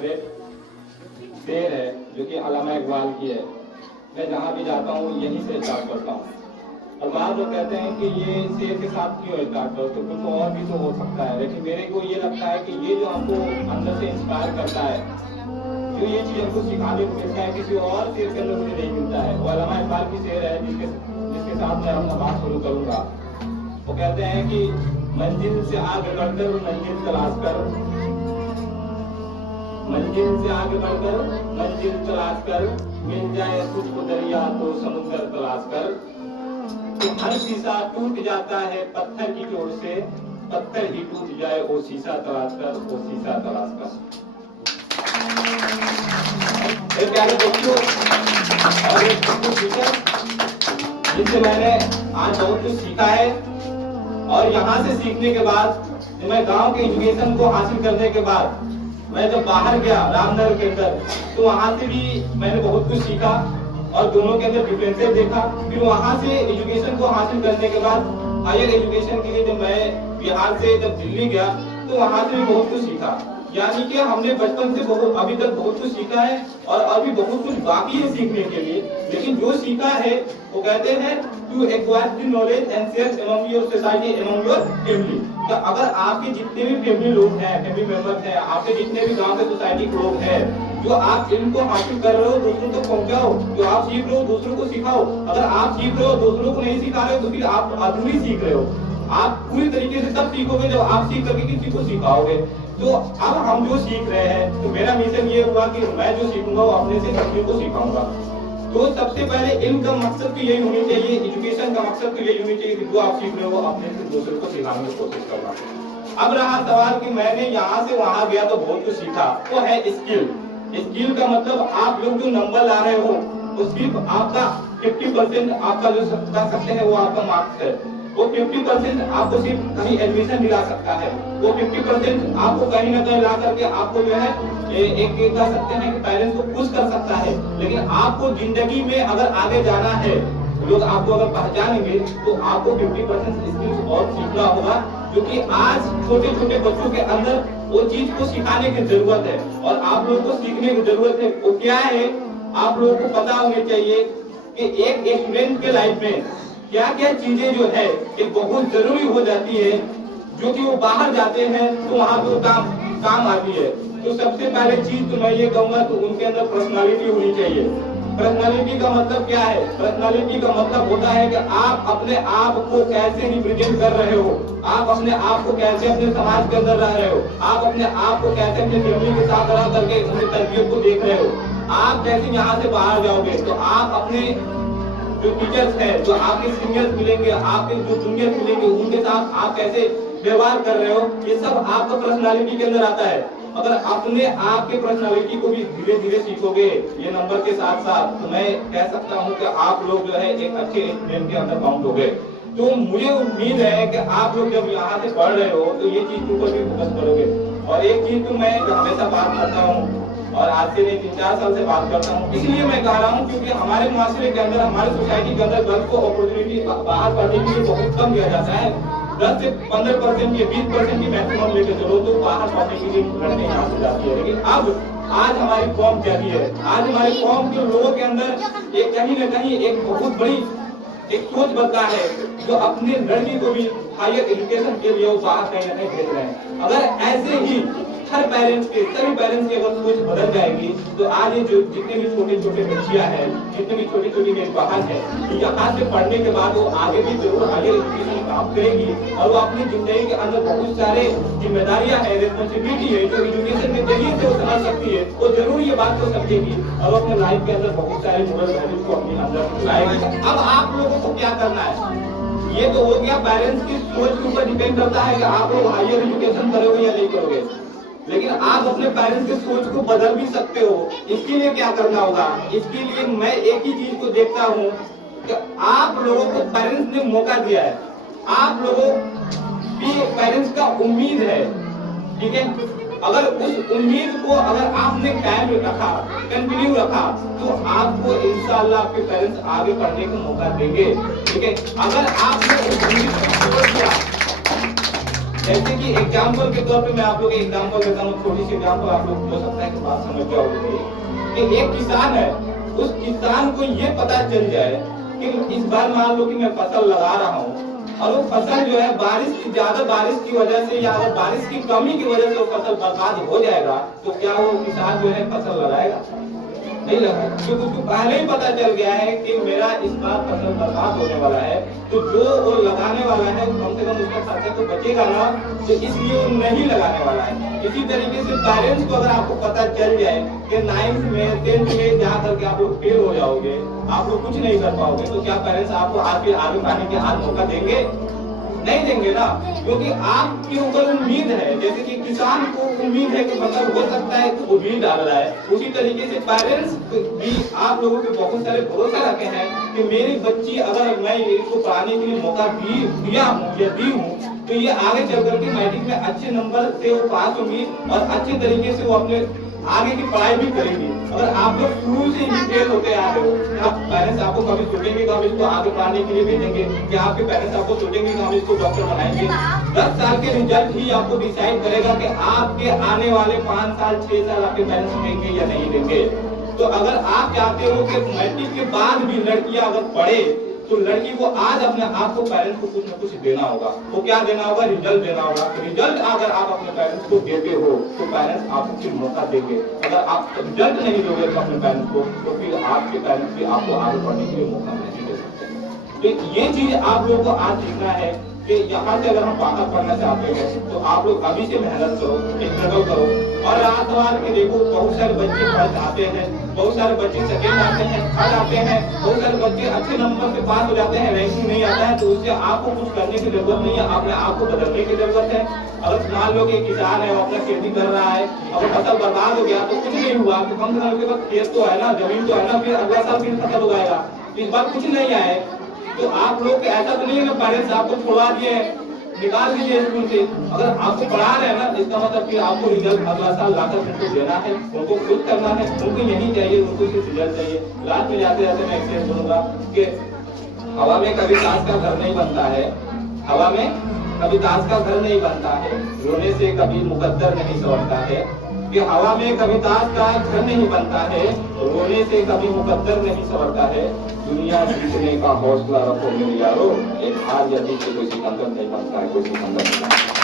Favourite शेर है जो कि अल्लामा इकबाल की है। मैं जहाँ भी जाता हूँ यहीं से स्टार्ट करता हूँ। और बाद लोग कहते हैं कि ये शेर के साथ क्यों स्टार्ट करो, तो कुछ और भी तो हो सकता है, लेकिन मेरे को ये लगता है कि ये जो हमको अंदर से इंस्पायर करता है, जो ये चीज हमको सिखाने को मिलता है, किसी और शेर के अंदर मुझे नहीं मिलता है। वो अल्लामा इकबाल की शेर है जिसके साथ मैं अपना बात शुरू करूंगा। वो कहते हैं कि मंजिल से आगे बढ़कर मंजिल तलाश कर, मंजिल से आगे बढ़कर मंजिल तलाश कर, मिल जाए तुझको दरिया तो समुद्र तलाश कर। कि हर शीशा टूट जाता है पत्थर की चोट से, पत्थर ही टूट जाए वो शीशा तलाश कर, वो शीशा तलाश कर। प्यारे बच्चों, और एक टीचर जिनसे मैंने आज बहुत कुछ सीखा है, और यहाँ से सीखने के बाद मैं गांव के एजुकेशन को हासिल करने के बाद मैं जब बाहर गया रामनगर के अंदर, तो वहां से भी मैंने बहुत कुछ सीखा और दोनों के अंदर डिफरेंसेस देखा। फिर वहां से एजुकेशन को हासिल करने के बाद हायर एजुकेशन के लिए जब मैं बिहार से जब दिल्ली गया, तो वहां से भी बहुत कुछ सीखा। यानी कि हमने बचपन से बहुत अभी तक बहुत कुछ सीखा है और अभी बहुत कुछ बाकी है सीखने के लिए, लेकिन जो सीखा है वो कहते हैं to acquire the knowledge and share among your society among your family. तो अगर आपके जितने भी फैमिली लोग हैं, फैमिली मेंबर्स हैं, आपके जितने भी गांव के सोसाइटी के लोग हैं, जो आप इनको हासिल कर रहे हो दूसरों तक पहुंचाओ, जो आप सीख रहे हो दूसरों को सिखाओ। अगर आप सीख रहे हो दूसरों को नहीं सिखा रहे हो तो फिर आप अधूरी सीख रहे हो। आप पूरी तरीके से तब सीखोगे जब आप सीख करके किसी को सिखाओगे। तो अब हम जो सीख रहे हैं, तो मेरा मिशन ये हुआ कि मैं जो सीखूंगा वो अपने से सभी को सिखाऊंगा। तो सबसे पहले इनका मकसद तो यही होनी चाहिए, एजुकेशन का मकसद तो यही होनी चाहिए कि जो आप सीख रहे हो अपने से दूसरे को सिखाने की कोशिश करना। अब रहा सवाल कि मैंने यहाँ से वहां गया तो बहुत कुछ सीखा, वो है स्किल। स्किल का मतलब आप लोग जो नंबर ला रहे हो वो सिर्फ आपका 50% आपका जो कर सकते हैं वो आपका मार्क्स है। वो 50% आपको सिर्फ कहीं एडमिशन दिला सकता है, वो 50% आपको कहीं ना कहीं ला करके आपको जो है एक कह सकते हैं कि पेरेंट्स को खुश कर सकता है। लेकिन आपको जिंदगी में अगर आगे जाना है, लोग आपको अगर पहचानेंगे तो आपको 50% स्किल्स और सीखना होगा, क्योंकि आज छोटे छोटे बच्चों के अंदर वो चीज को सिखाने की जरूरत है और आप लोगों को सीखने की जरूरत है। वो क्या है, आप लोगों को पता होना चाहिए कि एक स्टूडेंट के लाइफ में क्या क्या चीजें जो है एक बहुत जरूरी हो जाती है, जो कि वो बाहर जाते हैं तो वहाँ पे काम आती है। तो सबसे पहले चीज तो मैं ये कहूंगा तो उनके अंदर पर्सनालिटी होनी चाहिए। पर्सनालिटी का मतलब क्या है? पर्सनालिटी का मतलब होता है कि आप अपने आप को कैसे रिप्रेजेंट कर रहे हो, आप अपने आप को कैसे अपने समाज के अंदर रह रहे हो, आप अपने आप को कैसे अपने फैमिली के साथ रह करके उनकी तरबियत को देख रहे हो। आप जैसे यहाँ से बाहर जाओगे तो आप अपने जो टीचर्स हैं, जो आपके सीनियर्स मिलेंगे, आपके जो जूनियर मिलेंगे, उनके साथ आप कैसे व्यवहार कर रहे हो, ये सब आपका पर्सनालिटी के अंदर आता है। अगर अपने आप के पर्सनालिटी को भी धीरे धीरे सीखोगे ये नंबर के साथ साथ, तो मैं कह सकता हूँ कि आप लोग जो है एक अच्छे स्टूडेंट के अंदर काउंट हो गए। तो मुझे उम्मीद है कि आप लोग जब यहाँ से पढ़ रहे हो तो ये चीज के ऊपर भी फोकस करोगे। और एक चीज तो मैं हमेशा बात करता हूँ और आज से नहीं 3-4 साल से बात करता हूँ, इसलिए मैं कह रहा हूँ क्योंकि हमारे मुआशरे के अंदर, हमारे सोसाइटी के अंदर गर्ल्स को अपॉर्चुनिटी बाहर पढ़ने के लिए बहुत कम दिया जाता है। 10 से 15% या 20% की मैक्सिमम लेके चलो तो बाहर पढ़ने के लिए लड़के यहाँ से जाती है। लेकिन अब आज हमारी कौम क्या है, आज हमारी कौम के लोगों के अंदर एक कहीं न कहीं एक बहुत बड़ी एक सोच बदला है, जो अपने लड़की को भी हायर एजुकेशन के लिए वो बाहर कहीं न कहीं भेज रहे हैं। अगर ऐसे ही हर पेरेंट्स के, सभी पेरेंट्स की अगर सोच बदल जाएगी तो आज ये जो जितने भी छोटे छोटे बच्चियां हैं, जितने भी छोटी छोटी मेरी बहन है, यहाँ से पढ़ने के बाद वो आगे भी जरूर हायर एजुकेशन प्राप्त करेगी और वो अपनी जिंदगी के अंदर बहुत सारे जिम्मेदारियां है, रिस्पॉन्सिबिलिटी है जो एजुकेशन के जरिए से वो समझ सकती है, वो जरूर ये बात को समझेगी और अपने लाइफ के अंदर बहुत सारे मोरल वैल्यूज को अपने अंदर लाएगी। अब आप लोगों को क्या करना है, ये तो हो गया पेरेंट्स की सोच के ऊपर डिपेंड करता है कि आप लोग हायर एजुकेशन करोगे या नहीं करोगे। लेकिन आप अपने पेरेंट्स की सोच को बदल भी सकते हो। इसके लिए क्या करना होगा, इसके लिए मैं एक ही चीज को देखता हूँ कि आप लोगों को पेरेंट्स ने मौका दिया है, आप लोगों की पेरेंट्स का उम्मीद है, ठीक है। अगर उस उम्मीद को अगर आपने कायम रखा, कंटिन्यू रखा, तो आपको इंशाअल्लाह आपके पेरेंट्स आगे बढ़ने का मौका देंगे, ठीक है। अगर आपने उस उम्मीद को छोड़ दिया, जैसे कि एग्जाम्पल के तौर पे मैं आप लोग एग्जाम्पल देता हूँ, छोटी सी एग्जाम्पल आप लोग हो सकता है कि बात समझ जाओगे कि एक किसान है, उस किसान को ये पता चल जाए कि इस बार मान लो कि मैं फसल लगा रहा हूँ और वो फसल जो है ज्यादा बारिश की वजह से या अगर बारिश की कमी की वजह से वो फसल बर्बाद हो जाएगा, तो क्या वो किसान जो है फसल लगाएगा? नहीं लगाएगा, क्योंकि उसको पहले ही पता चल गया है कि मेरा इस बार फसल बर्बाद होने वाला है। तो जो वो लगाने वाला है कम से कम उसका खर्चा तो बचेगा ना, तो इसलिए वो नहीं लगाने वाला है। इसी तरीके से पेरेंट्स को अगर आपको पता चल जाए कि 9th में 10th में जा करके आप लोग फेल हो जाओगे, आप लोग कुछ नहीं कर पाओगे, तो क्या पेरेंट्स आपको आगे बढ़ने के आज मौका देंगे? नहीं देंगे ना, क्योंकि आपके ऊपर उम्मीद है। जैसे कि किसान को उम्मीद है कि फसल हो सकता है तो वो बीज डाल रहा है, उसी तरीके से पेरेंट्स भी आप लोगों पे बहुत सारे भरोसा रखे हैं कि मेरी बच्ची अगर मैं इसको पढ़ाने के लिए मौका दिया हूँ या दी हूँ, तो ये आगे चल करके मैट्रिक में अच्छे नंबर से वो पास होगी और अच्छे तरीके से वो अपने आगे की पढ़ाई भी करेंगे। अगर आप लोग शुरू से ही फेल होते आ रहे हो, आप पेरेंट्स आपको कभी सोचेंगे कि हम इसको आगे पढ़ाने के लिए भेजेंगे, या आपके पेरेंट्स आपको सोचेंगे कि हम इसको डॉक्टर बनाएंगे? 10 साल के रिजल्ट ही आपको डिसाइड करेगा कि आपके आने वाले 5 साल 6 साल आपके पेरेंट्स देंगे या नहीं देंगे। तो अगर आप चाहते हो कि मैट्रिक के बाद भी लड़कियां अगर पढ़े, तो लड़की को आज अपने आप को पेरेंट्स को कुछ न कुछ देना होगा। वो क्या देना होगा? रिजल्ट देना होगा। रिजल्ट अगर आप अपने पेरेंट्स को देते हो तो पेरेंट्स आपको फिर मौका देंगे। अगर आप रिजल्ट नहीं दोगे अपने पेरेंट्स को, तो फिर आपके पेरेंट्स भी आपको आगे बढ़ने के लिए मौका नहीं दे सकते। तो ये चीज आप लोगों को आज सीखना है कि यहाँ से अगर हम बाहर पढ़ना चाहते हैं तो आप लोग अभी से मेहनत करो, स्ट्रगल करो। और रात रात के देखो, बहुत सारे बच्चे पढ़ जाते हैं, बहुत सारे बच्चे सेकेंड आते हैं, थर्ड आते हैं, बहुत सारे बच्चे अच्छे नंबर से पास हो जाते हैं, रैंकिंग नहीं आता है, तो उससे आपको कुछ करने की जरूरत नहीं है, अपने आप को बदलने की जरूरत है। अगर मान लो कि किसान है, वो अपना खेती कर रहा है, अगर फसल बर्बाद हो गया तो कुछ नहीं हुआ, तो कम से कम उसके पास खेत तो है ना, जमीन तो है ना, फिर अगला साल फिर फसल उगाएगा। इस बार कुछ नहीं आए तो आप लोग ऐसा तो नहीं है ना पेरेंट्स आपको छोड़ा दिए, निकाल दीजिए स्कूल से। अगर आपको पढ़ा रहे हैं ना, इसका मतलब फिर आपको रिजल्ट अगला साल लाकर उनको देना है, उनको खुद करना है, उनको यही चाहिए, उनको सिर्फ रिजल्ट चाहिए। लास्ट में जाते जाते मैं एक चीज बोलूंगा कि हवा में कभी ताश का घर नहीं बनता है, हवा में कभी ताश का घर नहीं बनता है, रोने से कभी मुकद्दर नहीं संवरता है। कि हवा में कभी ताश का घर नहीं बनता है, रोने से कभी मुकद्दर नहीं संवरता है। दुनिया जीतने का हौसला रखो मेरे यारो, एक हार या जीत से कोई सिकंदर नहीं बनता है, कोई सिकंदर नहीं।